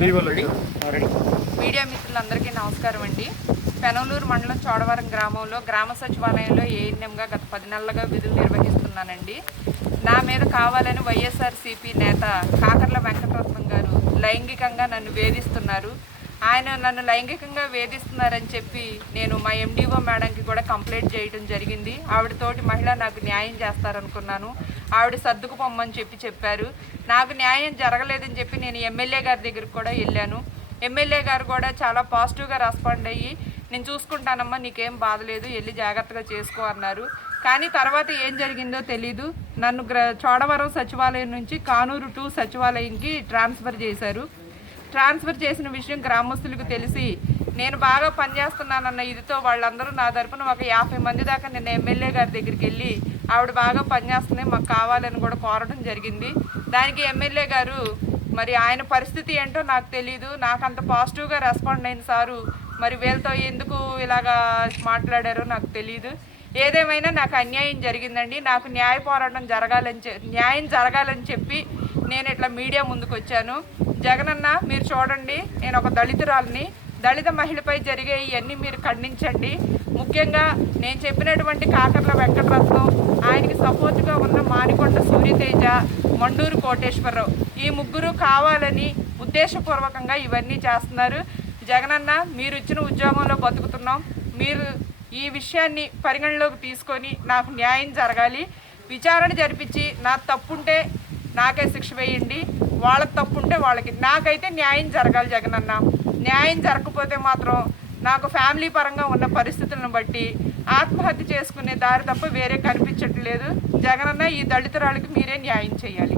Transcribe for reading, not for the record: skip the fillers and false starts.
Media మిత్రులందరికీ నమస్కారం అండి. పెనమలూరు మండలం చోడవరం గ్రామంలో గ్రామ సచివాలయంలో ఏఎన్ఎంగా గత 10 నెలలుగా విధులు నిర్వహిస్తున్నానండి. నా మీద కావాలని వైఎస్ఆర్సీపీ నేత కాకర్ల వెంకటరత్నం గారు లైంగికంగా నన్ను వేధిస్తున్నారు. ఆయన నన్ను లైంగికంగా వేధిస్తున్నారని చెప్పి నేను మా ఎండిఓ మేడంకి కూడా కంప్లైంట్ చేయడం జరిగింది. ఆవిడతోటి మహిళ నాకు న్యాయం చేస్తారనుకున్నాను. ఆవిడ సర్దుకుపోమ్మని చెప్పారు. నాకు న్యాయం జరగలేదని చెప్పి నేను ఎమ్మెల్యే గారి దగ్గరికి కూడా వెళ్ళాను. ఎమ్మెల్యే గారు కూడా చాలా పాజిటివ్గా రెస్పాండ్ అయ్యి నేను చూసుకుంటానమ్మా, నీకేం బాధ లేదు, వెళ్ళి జాగ్రత్తగా చేసుకో అన్నారు. కానీ తర్వాత ఏం జరిగిందో తెలీదు. నన్ను చోడవరం సచివాలయం నుంచి కానూరు 2 సచివాలయంకి ట్రాన్స్ఫర్ చేశారు. ట్రాన్స్ఫర్ చేసిన విషయం గ్రామస్తులకు తెలిసి నేను బాగా పనిచేస్తున్నానన్న ఇదితో వాళ్ళందరూ నా తరపున ఒక 50 మంది దాకా నిన్న ఎమ్మెల్యే గారి దగ్గరికి వెళ్ళి ఆవిడ బాగా పనిచేస్తుంది, మాకు కావాలని కూడా కోరడం జరిగింది. దానికి ఎమ్మెల్యే గారు మరి ఆయన పరిస్థితి ఏంటో నాకు తెలీదు, నాకు అంత పాజిటివ్గా రెస్పాండ్ అయిన సారు మరి వీళ్ళతో ఎందుకు ఇలాగా మాట్లాడారో నాకు తెలీదు. ఏదేమైనా నాకు అన్యాయం జరిగిందండి. నాకు న్యాయ పోరాటం న్యాయం జరగాలని చెప్పి నేను ఇట్లా మీడియా ముందుకు వచ్చాను. జగనన్న మీరు చూడండి, నేను ఒక దళితురాలిని, దళిత మహిళపై జరిగే ఇవన్నీ మీరు ఖండించండి. ముఖ్యంగా నేను చెప్పినటువంటి కాకర్ల వెంకటరత్నం, ఆయనకి సపోర్ట్గా ఉన్న మానికొండ సూర్యతేజ, మండూరు కోటేశ్వరరావు, ఈ ముగ్గురు కావాలని ఉద్దేశపూర్వకంగా ఇవన్నీ చేస్తున్నారు. జగనన్న మీరు ఇచ్చిన ఉద్యోగంలో బతుకుతున్నాం, మీరు ఈ విషయాన్ని పరిగణలోకి తీసుకొని నాకు న్యాయం జరగాలి. విచారణ జరిపించి నా తప్పుంటే నాకే శిక్ష వేయండి, వాళ్ళకి తప్పుంటే వాళ్ళకి. నాకైతే న్యాయం జరగాలి జగనన్న. న్యాయం జరగకపోతే మాత్రం నాకు ఫ్యామిలీ పరంగా ఉన్న పరిస్థితులను బట్టి ఆత్మహత్య చేసుకునే దారి తప్ప వేరే కనిపించట్లేదు. జగనన్న ఈ దళితురాలకి మీరే న్యాయం చేయాలి.